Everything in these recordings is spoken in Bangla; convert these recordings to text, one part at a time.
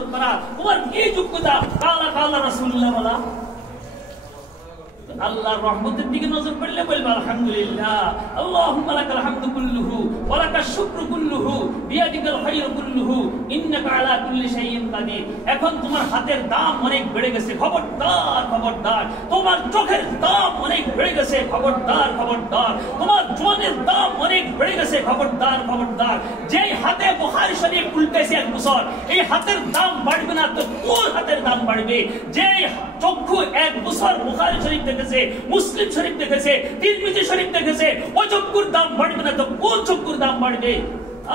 নজর করা তোমার কি যোগ্যতা? কালা কালা রাসূলুল্লাহ বলা। আল্লাহর রহমতের দিকে নজর পড়লে বলবে আলহামদুলিল্লাহ, আল্লাহুম্মা লাকাল হামদু কুল্লুহু ওয়া লাকাশ শুকরু কুল্লুহু বিয়াদিকাল খায়রু কুল্লুহু ইন্নাকা আলা কুল্লি শাইইন কাদির। এখন তোমার হাতের দাম অনেক বেড়ে গেছে, খবরদার খবরদার। তোমার চোখের দাম অনেক বেড়ে গেছে, খবরদার খবরদার। তোমার জোয়ানের দাম অনেক বেড়ে গেছে, খবরদার খবরদার। যেই হাতে বুখারী শরীফ উল্টেছে এক বছর, এই হাতের দাম বাড়বে না তো কোন হাতের দাম বাড়বে? যেই চক্ষু এক বছর বুখারী শরীফ দেখেছে, মুসলিম শরীফ দেখেছে, তিরমিজি শরীফ দেখেছে, ওই চক্ষুর দাম বাড়বে না তো কোন চক্ষুর দাম বাড়বে?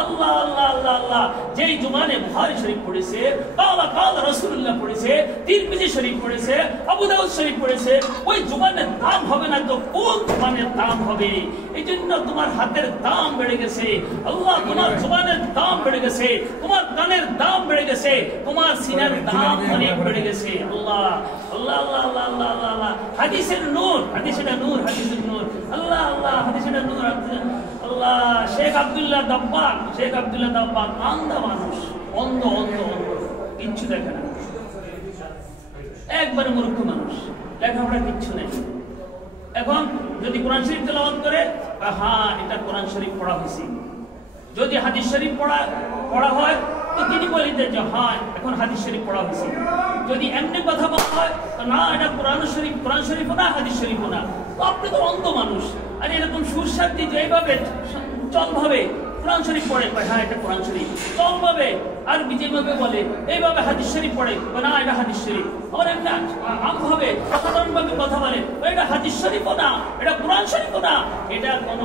আল্লাহ আল্লাহ আল্লাহ আল্লাহ। যেই জুমানে বুখারী শরীফ পড়েছে, কালা কালা রাসূলুল্লাহ পড়েছে, তিরমিজি শরীফ পড়েছে, আবু দাউদ শরীফ পড়েছে, ওই জুমানের দাম হবে না তো কোন জুমানের দাম হবে? এইজন্য তোমার হাতের দাম বেড়ে গেছে, আল্লাহ তোমার জুমানের দাম বেড়ে গেছে, তোমার কানের দাম বেড়ে গেছে, তোমার সিনার দাম অনেক বেড়ে গেছে। আল্লাহ আল্লাহ আল্লাহ আল্লাহ আল্লাহ আল্লাহ আল্লাহ। হাদিসের নূর, হাদিসের নূর, হাদিসের নূর। আল্লাহ আল্লাহ, হাদিসের নূর। আল্লাহ। শেখ আব্দুল্লাহ দাব্বাক, শেখ আব্দুল্লাহ দাব্বাক আন্ধা মানুষ, অন্ধ অন্ধ অন্ধ, কিচ্ছু দেখে না, একবারে মূর্খ মানুষ, লেখাপড়া কিচ্ছু নেই। এখন যদি কোরআন শরীফ তেলাওয়াত করে, হ্যাঁ এটা কোরআন শরীফ পড়া হয়েছে। যদি হাদিস শরীফ পড়া হয় তো তিনি বলে যে হ্যাঁ এখন হাদিস শরীফ পড়া হয়েছে। যদি এমনি কথা বলা হয় তো না এটা কোরআন শরীফও না, হাদিস শরীফও না। তো আপনি তো অন্ধ মানুষ। আর এরকম সুরসাদ দিয়ে এইভাবে চল ভাবে কোরআন শরীফ পড়ে, হ্যাঁ এটা কোরআন শরীফ, চল ভাবে আর যেভাবে বলে এইভাবে হাদিস শরীফ পড়ে, না এটা হাদিস শরীফ। আমার এমনি আমভাবে সাধারণভাবে কথা বলে এটা হাদিস শরীফও না, এটা কোরআন শরীফও না, এটা কোন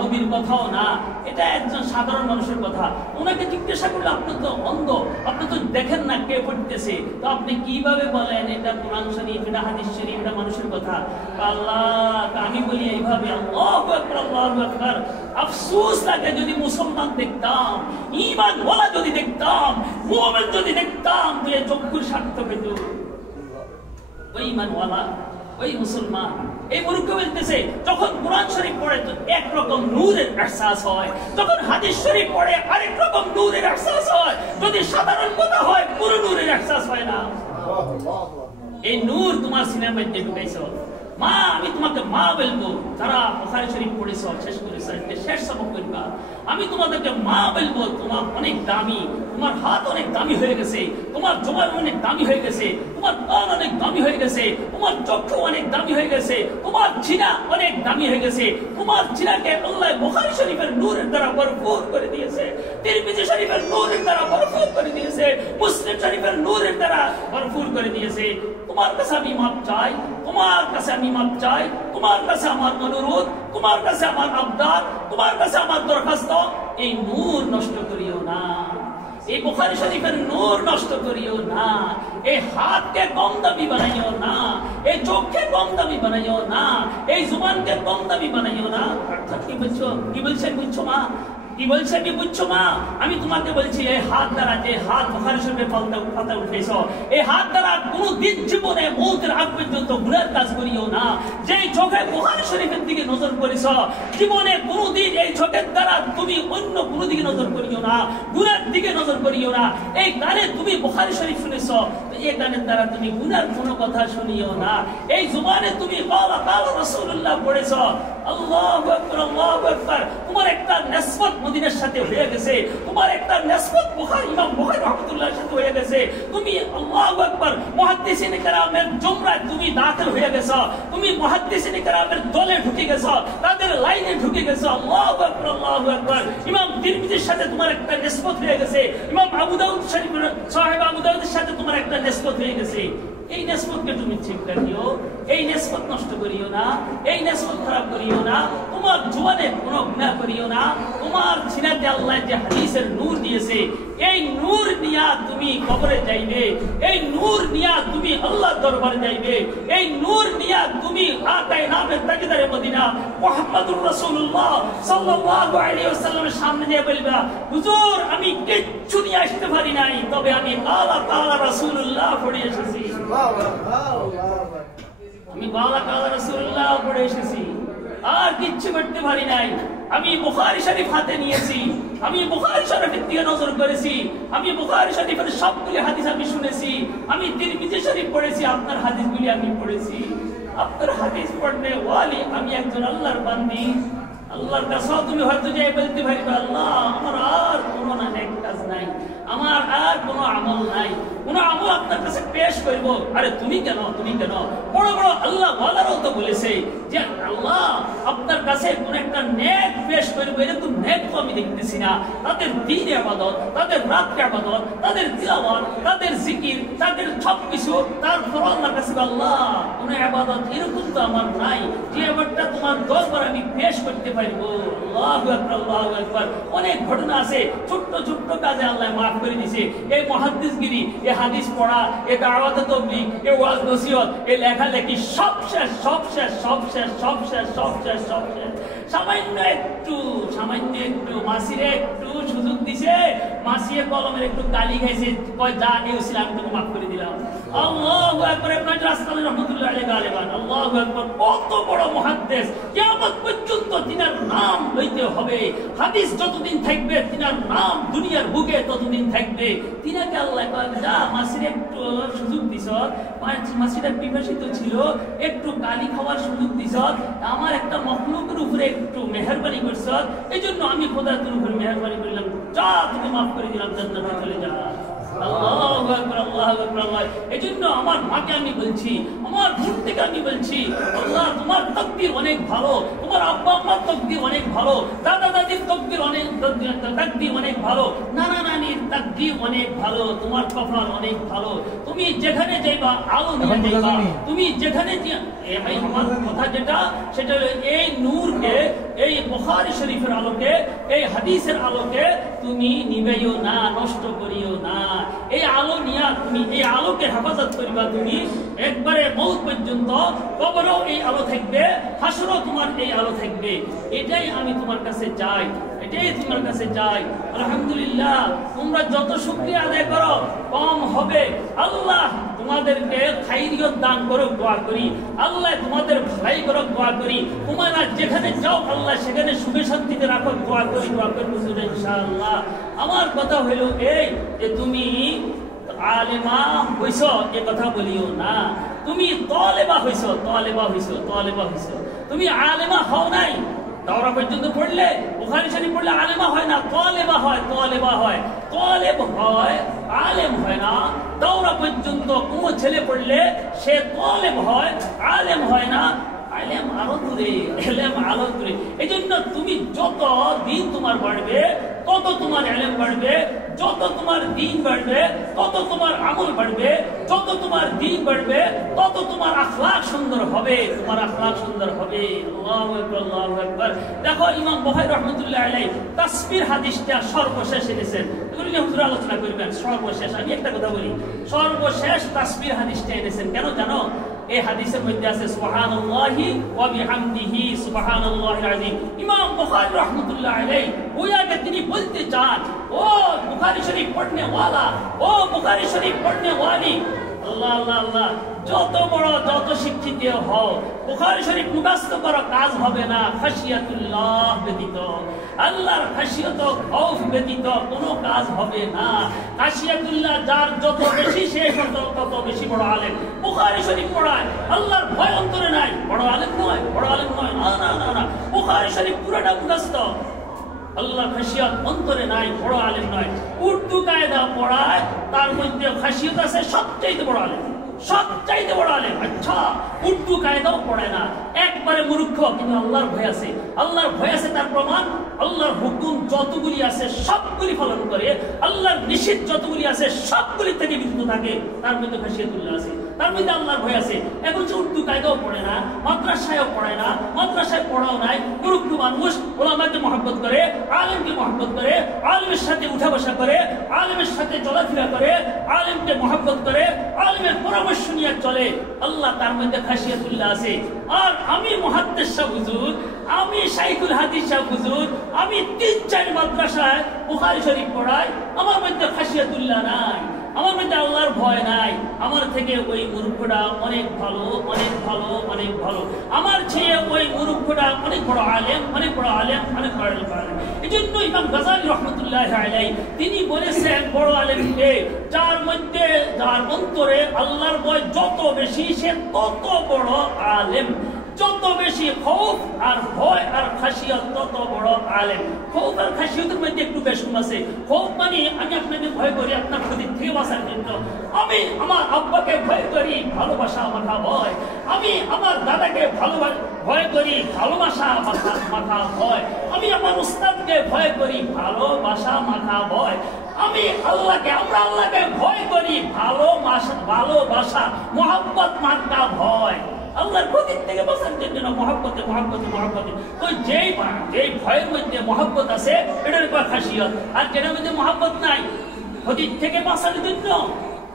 নবীর কথাও না, এটা একজন সাধারণ মানুষের কথা। ওনাকে জিজ্ঞাসা করলে আপনি তো অন্ধ, আপনি তো দেখেন না কে পড়তেছে, তো আপনি কিভাবে বলেন এটা কোরআন শরীফ, এটা হাদিস শরীফ, এটা মানুষের কথা? আল্লাহ, আমি বলি এইভাবে আল্লাহু আকবার, আল্লাহু আকবার। আফসোস লাগে যদি মুসলমান দেখতাম, ঈমান ওয়ালা যদি দেখতাম, মুমিন যদি দেখতাম, তো এই চক্ষুর সার্থক পেত। ওই ঈমান ওয়ালা, ওই মুসলমান। এই মূর্খ বলতেছে যখন কোরআন শরীফ পড়ে তো একরকম নূরের এহসাস হয়, যখন হাদিস শরীফ পড়ে আরেক রকম নূরের এহসাস হয়, যদি সাধারণ কথা হয় পুরো নূরের এহসাস হয় না। এই নূর তোমার সিনার মধ্যে ঢুকাইছো। মা, আমি তোমাকে মা বলবো যারা বুখারী শরীফ পড়েছ, শেষ করেছ, শেষ সবক করবা। আমি তোমাদেরকে মা বলবো, তোমার অনেক দামি, তোমার হাত অনেক দামি হয়ে গেছে, তোমার জবান অনেক দামি হয়ে গেছে, তোমার কান অনেক দামি হয়ে গেছে, তোমার চক্ষু অনেক দামি হয়ে গেছে, তোমার জিনা অনেক দামি হয়ে গেছে। তোমার জিনাকে আল্লাহ বুখারী শরীফের নূরের দ্বারা ভরপুর করে দিয়েছে, তিরমিজি শরীফের নূরের দ্বারা ভরপুর করে দিয়েছে, মুসলিম শরীফের নূরের দ্বারা ভরপুর করে দিয়েছে। তোমার কাছে আমি মাপ চাই, তোমার কাছে আমি মাপ চাই, তোমার কাছে আমার অনুরোধ, তোমার কাছে আমার আবদার, তোমার কাছে আমার দরখাস্ত, এই নূর নষ্ট করিও না, এই বুখারী শরীফের নূর নষ্ট করিও না, এই হাতকে কম দামি বানাইও না, এই চোখকে কম দামি বানাইও না, এই জুবানকে কম দামি বানাইও না। অর্থাৎ কি বলছো, কি বলছেন বুঝছো মা, কি বলছে কি বুঝছো মা? আমি তোমাকে বলছি এই হাত দ্বারা, যে হাত বুখারী শরীফের পাতা উঠেছ, এই হাত দ্বারা কোনদিন জীবনে মৌতের আগ পর্যন্ত গুনাহের কাজ করিও না। যেই চোখে বুখারী শরীফের দিকে নজর করেছ, জীবনে কোনদিন এই চোখের দ্বারা তুমি অন্য কোনো দিকে নজর করিও না, গুনাহের দিকে নজর করিও না। এই কানে তুমি বুখারী শরীফ শুনেছ, এই কানের দ্বারা তুমি গুনাহের কোনো কথা শুনিও না। এই জুবানে তুমি কালা কালা রাসূলুল্লাহ পড়েছ, আল্লাহু আকবার, আল্লাহু আকবার। তোমার একটা নিসবত মদিনার সাথে হয়ে গেছে, তোমার একটা নিসবত ইমাম বুখারী রাহমাতুল্লাহর সাথে হয়ে গেছে। তুমি আল্লাহু আকবার মুহাদ্দিসিনে কেরামের জমরায় তুমি দাখিল হয়ে গেছো, তুমি মুহাদ্দিসিনে কেরামের দলে ঢুকে গেছো, তাদের লাইনে ঢুকে গেছো। আল্লাহু আকবার, আল্লাহু আকবার। ইমাম তিরমিজির সাথে তোমার একটা নিসবত হয়ে গেছে, ইমাম আবু দাউদ শরীফের সাহেব আবু দাউদের সাথে তোমার একটা নিসবত হয়ে গেছে। এই নিসবতকে তুমি ঠিক রাখিও, এই নিসবত নষ্ট করিও না, এই নিসবত খারাপ করিও না, তোমার জুবানে কোনো গুনাহ করিও না। তোমার সিনাতে আল্লাহ যে হাদিসের নূর দিয়েছে, এই নূর নিয়া তুমি কবরে যাইবে, এই নূর নিয়া তুমি আল্লাহর দরবারে যাইবে, এই নূর নিয়া তুমি আকায়ে নামের তাকিদারে মদিনা মুহাম্মদুর রাসূলুল্লাহ সাল্লাল্লাহু আলাইহি ওয়াসাল্লামের সামনে দিয়ে বলবা, হুজুর আমি কিচ্ছু নিয়ে আসতে পারি নাই, তবে আমি কালা কালা রাসূলুল্লাহ পড়ে এসেছি, আমি কালা কালা রাসূলুল্লাহ পড়ে এসেছি, আর কিচ্ছু করতে পারি নাই। আমি বুখারী শরীফ হাতে নিয়েছি, আমি বুখারী শরীফের দিকে নজর করেছি, আমি বুখারী শরীফের সবগুলি হাদিস আমি শুনেছি, আমি তিরমিজি শরীফ পড়েছি, আপনার হাদিসগুলি আমি পড়েছি। আপনার হাদিস পড়নে ওয়ালি আমি একজন আল্লাহর বান্দি। আল্লাহর কাছে তুমি হয়তো যে বলতে পারবে, আল্লাহ আমার আর কোনো নেক কাজ নাই, আমার আর কোনো আমল নাই, কোনো আমল আপনার কাছে পেশ করব। আরে তুমি কেন বড় বড় আল্লাহ ওয়ালারাও তো বলেছে যে আল্লাহ আপনার কাছে কোন একটা নেক পেশ করবো, এরকম নেক তো আমি দেখতেছি না। তাদের দিন ইবাদত, তাদের রাত ইবাদত, তাদের তিলাওয়াত, তাদের জিকির, তাদের সবকিছু, তারপর আল্লাহর কাছে আল্লাহ কোন ইবাদত এরকম তো আমার নাই যে ইবাদতটা তোমার দরবারে আমি পেশ করতে পারবো। আল্লাহু আকবার, আল্লাহু আকবার। অনেক ঘটনা আছে, ছোট্ট ছোট্ট কাজে আল্লাহ মাফ করে দিয়েছে। এই মুহাদ্দিসগিরি, এই হাদিস পড়া, এই দাওয়াত তাবলীগ, এই ওয়াজ নসিহত, এই লেখালেখি সব শেষ। সামান্য একটু মাসিরে একটু সুযোগ দিছে, মাসিয়ে কলমের একটু গালি খাইছে, কয় যা গেছিল আমি তোকে মাফ করে দিলাম। আল্লাহু আকবার। ইবনে আসকালানী রাহমাতুল্লাহি আলাইহি গালিবান, আল্লাহু আকবার। কত বড় মুহাদ্দিস, কিয়ামত পর্যন্ত তিনার নাম লইতে হবে। হাদিস যতদিন থাকবে তিনার নাম দুনিয়ার বুকে ততদিন থাকবে। তিনাকে আল্লাহ কয় যা মাসিরে একটু সুযোগ দিছ, মাসিটা বিভাষিত ছিল, একটু গালি খাওয়ার সুযোগ দিছ, আমার একটা মখলুকের উপরে একটু মেহেরবানি করছ, এই জন্য আমি খোদা তোর উপরে মেহেরবানি করলাম, যা তোকে মাফ করে দিলাম, জান্নাতে চলে যা। আল্লাহু আকবার, আল্লাহু আকবার। আল্লাহ এই জন্য আমার মাকে আমি বলছি, আমার বোন থেকে আমি বলছি, আল্লাহ তোমার তাকদীর অনেক ভালো, তোমার আব্বা আম্মার তাকদীর অনেক ভালো, দাদা দাদির তাকদীর অনেক ভালো, নানা নানির তাকদীর অনেক ভালো, তোমার কপাল অনেক ভালো। তুমি যেখানে যাইবা আলো নিয়ে যাইবা, তুমি যেখানে আমার কথা যেটা সেটা এই নূরকে, এই বুখারী শরীফের আলোকে, এই হাদিসের আলোকে তুমি নিবেইও না, নষ্ট করিও না। এই আলো নিয়া তুমি এই আলোকে হেফাজত করিবা, তুমি একবারে মৌত পর্যন্ত। কবরেও এই আলো থাকবে, হাসরেও তোমার এই আলো থাকবে। এটাই আমি তোমার কাছে চাই, এটাই তোমার কাছে চাই। আলহামদুলিল্লাহ, তোমরা যত শুকরিয়া আদায় করো কম হবে। আল্লাহ তোমাদেরকে খাইরিয়ত দান করো, দোয়া করি। আল্লাহ তোমাদের ভালাই করো, দোয়া করি। তোমরা যেখানে যাও আল্লাহ সেখানে সুখে শান্তিতে রাখো, দোয়া করি ইনশাআল্লাহ। আমার কথা হইল এই যে তুমি আলেমা হইছ এ কথা বলিও না, তুমি তলেবা হইছ। তুমি আলেমা হও নাই। দাওরা পর্যন্ত পড়লে, বুখারী শরীফ পড়লে আলেমা হয় না, তলেবা হয়। তলেব হয়, আলেম হয় না। দাওরা পর্যন্ত কোন ছেলে পড়লে সে তলেব হয়, আলেম হয় না। আলেম আরো দূরে, এলেম আরো দূরে। এই জন্য তুমি যত দিন তোমার বাড়বে তত তোমার এলেম বাড়বে, যত তোমার দিন বাড়বে তত তোমার আমল বাড়বে, যত তোমার দিন বাড়বে তত তোমার আখলাক সুন্দর হবে, আল্লাহু আকবার, আল্লাহু আকবার। দেখো ইমাম বুখারী রাহমাতুল্লাহি আলাইহি তাসবির হাদিসটা সর্বশেষ এনেছেন, এগুলো নিয়ে হুজুর আলোচনা করবেন সর্বশেষ। আমি একটা কথা বলি, সর্বশেষ তাসবির হাদিসটা এনেছেন কেন জানো? এই হাদিসের মধ্যে আছে সুবহানাল্লাহি ওয়া বিহামদিহি সুবহানাল্লাহিল আযীম। ইমাম বুখারী রাহমাতুল্লাহি আলাইহি ওই আগে তিনি বলতে চান, ও বুখারী শরীফ পড়নে ওয়ালা, ও বুখারী শরীফ পড়নে ওয়ালি, আল্লাহ আল্লাহ আল্লাহ, যত বড় যত শিক্ষিত হও বুখারী শরীফ মুখস্থ করা কাজ হবে না খাশিয়াতুল্লাহ ব্যতীত, আল্লাহর খাশিয়ত খৌফ ব্যতীত কোনো কাজ হবে না। খাশিয়াতুল্লাহ যার যত বেশি সে তত বেশি বড় আলেম। বুখারী শরীফ পড়ায় আল্লাহর ভয় অন্তরে নাই, বড় আলেম নয়। না, বুখারী শরীফ পুরোটা মুখস্থ, আল্লাহর খাশিয়ত অন্তরে নাই, বড় আলেম নয়। উর্দু কায়দা পড়ায় তার মধ্যে খাশিয়ত আছে, সবচাইতে বড় আলেম। আচ্ছা, উর্দু কায়দাও পড়ায় না, একবারে মূর্খ, কিন্তু আল্লাহর ভয় আছে। তার প্রমাণ আল্লাহর হুকুম যতগুলি আছে সবগুলি পালন করে, আল্লাহর নিষেধ যতগুলি আছে সবগুলি থেকে বিরত থাকে, তার মধ্যে খাশিয়াতুল্লাহ আছে, তার মধ্যে আল্লাহর ভয় আছে। এখন যে উর্দু কায়দাও পড়ে না, মাদ্রাসায়ও পড়ায় না, মাদ্রাসায় পড়াও নাই, মূর্খ মানুষ ওলামাকে মহব্বত করে, আলেমকে মহব্বত করে, আলেমের সাথে উঠা বসা করে, আলেমের সাথে চলাফেরা করে, আলেমকে মহব্বত করে, আলেমের পরামর্শ নিয়ে চলে, আল্লাহ তার মধ্যে খাশিয়াতুল্লাহ আছে। আর আমি মুহাদ্দিস সাহেব হুজুর, আমি শাইখুল হাদিস সাহেব হুজুর, আমি 3-4 মাদ্রাসায় বুখারী শরীফ পড়ায়, আমার মধ্যে খাশিয়াতুল্লাহ নাই, আমার মধ্যে আল্লাহর ভয় নাই, আমার থেকে ওই মূর্খটা অনেক ভালো, অনেক ভালো, অনেক ভালো, আমার চেয়ে ওই মূর্খটা অনেক বড় আলেম, অনেক বড় আলেম, অনেক বড় আলেম। এই জন্য ইমাম গাযালি রাহমাতুল্লাহি আলাইহি তিনি বলেছেন, বড় আলেমকে যার মধ্যে, যার অন্তরে আল্লাহর ভয় যত বেশি, সে তত বড় আলেম। যত বেশি খৌফ আর ভয় আর খাশিয়াত, তত বড় আলেম। খৌফ আর খাশিয়াতের মধ্যে একটু বেশম আছে। খৌফ মানে আমি আপনাকে ভয় করি আপনার ক্ষতির থেকে বাঁচার জন্য, আমি আমার আব্বাকে ভয় করি, ভালোবাসা মাখা ভয়, আমি আমার দাদাকে ভয় করি, ভালোবাসা মাখা ভয়, আমি আমার উস্তাদকে ভয় করি, ভালোবাসা মাখা ভয়, আমি আল্লাহকে, আমরা আল্লাহকে ভয় করি, ভালোবাসা মহব্বত মাখা ভয়। আল্লাহর ক্ষতির থেকে বাঁচার জন্য মহব্বতে মহব্বতে মহব্বতে। তো যেই ভয়ের মধ্যে মহব্বত আছে এটার উপর খাসিয়ত, আর যেটার মধ্যে মহব্বত নাই, ক্ষতির থেকে বাঁচার জন্য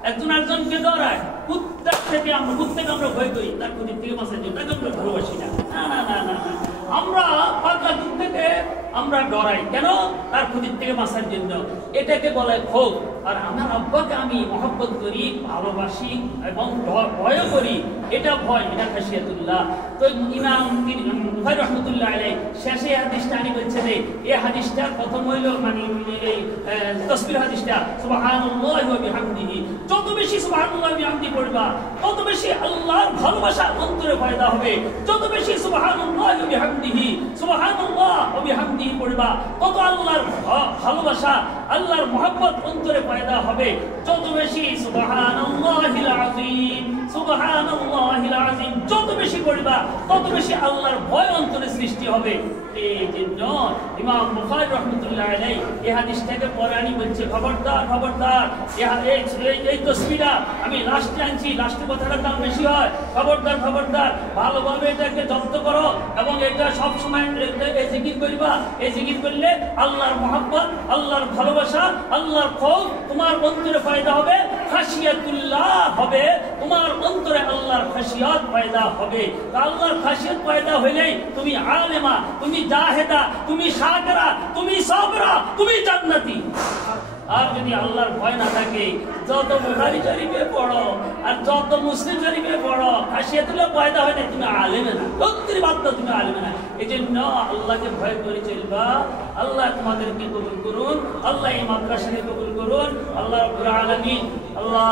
একজন একজনকে ডরায়। কুত্তাকে আমরা ভয় করি, তার ক্ষতির থেকে বাঁচার জন্য তাকে আমরা ভালোবাসি না। না না না না, আমরা পাগলা কুত্তাকে আমরা ডরাই কেন? তার ক্ষতির থেকে বাঁচার জন্য। এটাকে বলে ক্ষোভ। আর আমার আব্বাকে আমি মহব্বত করি, ভালোবাসি এবং ভয় করি, এটা ভয়, এটা খাশিয়াতুল্লাহ। তো ইমাম বুখারী রাহমাতুল্লাহ আলাইহি শেষে হাদিসটা আনি বলছে যে এই হাদিসটা প্রথম হইল মানে এই তাসবিহ হাদিসটা, সুবহানাল্লাহি ওয়া বিহামদিহি। যত বেশি সুবহানাল্লাহি ওয়া বিহামদিহি পড়বা তত বেশি আল্লাহর ভালোবাসা অন্তরে পয়দা হবে। যত বেশি সুবহানাল্লাহি ওয়া বিহামদিহি, সুবহানাল্লাহ ওয়া বিহামদিহি পড়বা তত আল্লাহর ভালোবাসা, আল্লাহর মহব্বত অন্তরে পয়দা হবে। যত বেশি সুবহানাল্লাহিল আযীম, সুবহানাল্লাহিল আযীম যত বেশি পড়বা তত বেশি আল্লাহর ভয় অন্তরে সৃষ্টি হবে। এই জন্য ইমাম বুখারী রাহমাতুল্লাহ আলাইহি এই হাদিসটাকে পরে আনি বলছে, খবরদার খবরদার, এই তাসবিহটা আমি লাস্টে আনছি, লাস্টে কথাটার দাম বেশি হয়, খবরদার খবরদার, ভালোভাবে এটাকে জব্দ করো এবং এটা সবসময় এই জিকির করবা। এই জিকির করলে আল্লাহর মহব্বত, আল্লাহর ভালোবাসা, আল্লাহর খৌফ তোমার অন্তরে পয়দা হবে, খাশিয়াতুল্লাহ হবে, তোমার অন্তরে আল্লাহর খাশিয়াত পয়দা হবে। আল্লাহর খাশিয়াত পয়দা হইলেই তুমি আলেমা, তুমি জাহেদা, তুমি শাকিরা, তুমি সাবরা, তুমি জান্নাতি। আর যদি আল্লাহর ভয় না থাকে, যত বুখারী শরীফে পড়ো আর যত মুসলিম শরীফে পড়ো, খাশিয়াতুল্লাহ পয়দা হয় না, তুমি আলেমে না, সত্যি বাদ দাও, তুমি আলেমে না। এই জন্য আল্লাহকে ভয় করে চলবা। আল্লাহ তোমাদেরকে কবুল করুন, আল্লাহ এই মাদ্রাসাকে কবুল করুন, আল্লাহ রাব্বুল আলামিন। আল্লাহ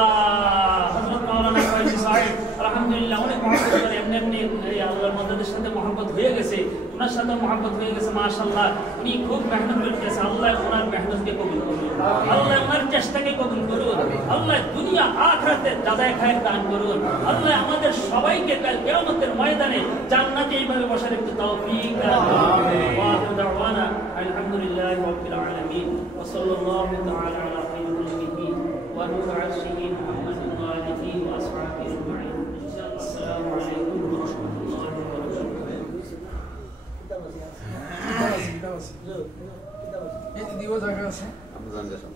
হযরত মাওলানা ফয়জী সাহেব আলহামদুলিল্লাহ অনেক মহব্বত করে, এমনি এমনি আল্লাহর মদদের সাথে মহব্বত হয়ে গেছে, ওনার সাথে মহব্বত হয়ে গেছে, মাশাআল্লাহ। উনি খুব মেহনত করতেছে, আল্লাহ ওনার মেহনতকে কবুল করুন, আল্লাহ ওনার চেষ্টাকে কবুল করুন, আল্লাহ দুনিয়া আখিরাতে জাযায়ে খায়ের দান করুন, আল্লাহ আমাদের সবাইকে কাল কিয়ামতের ময়দানে জান্নাতে এইভাবে বসার একটু তৌফিক দান করুন। ওয়া আখিরু দাওয়ানা আলহামদুলিল্লাহি রাব্বিল আলামিন ওয়া সাল্লাল্লাহু তাআলা আলা খায়রিল মুরসালিন ওয়া নূরি আরশিহি মুহাম্মাদিন ওয়া আলিহি ওয়া আসহাবিহি আজমাইন। আসসালামু আলাইকুম ওয়া রাহমাতুল্লাহি ওয়া বারাকাতুহু। এই দিদিও জায়গা আছে, আমরা জানতে চাই।